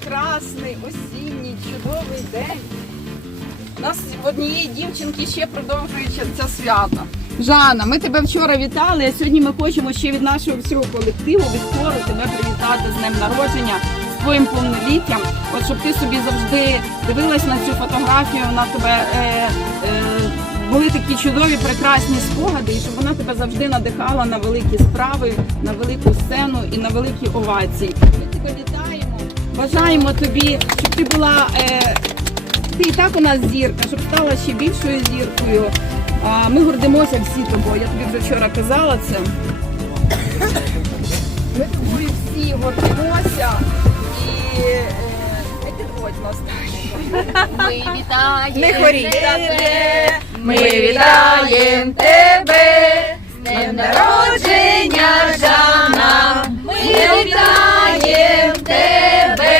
прекрасний осінній чудовий день. У нас в однієї дівчинки ще продовжується це свято. Жанна, ми тебе вчора вітали, а сьогодні ми хочемо ще від нашого всього колективу, від хору тебе привітати з днем народження, з твоїм повноліттям. От щоб ти собі завжди дивилась на цю фотографію, вона тебе е, е, були такі чудові, прекрасні спогади, і щоб вона тебе завжди надихала на великі справи, на велику сцену і на великі овації. Ми тебе вітаємо, бажаємо тобі, щоб ти була. Е, ти і так у нас зірка, щоб стала ще більшою зіркою. А, Ми гордимося всі тобою. Я тобі вже вчора казала це. Ми тобою всі гордимося і е, не підходь нас. Ми вітаємо Не тебе, ми вітаємо тебе, з днем народження, вітаємо